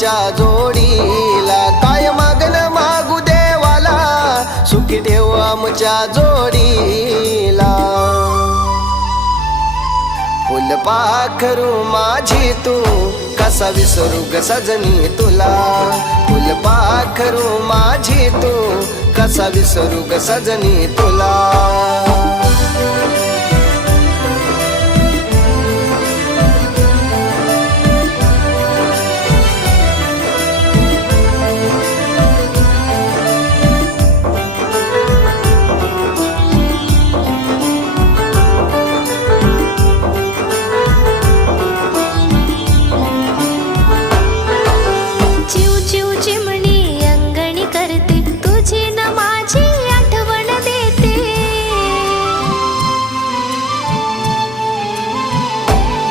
आमच्या जोडीला, काय मागण मागू देवाला, सुखी ठेव आमच्या जोडीला. फुलपाखरू माझी तू, कसा विसरू ग सजनी तुला. फुलपाखरू माझी तू, कसा विसरू ग सजनी तुला.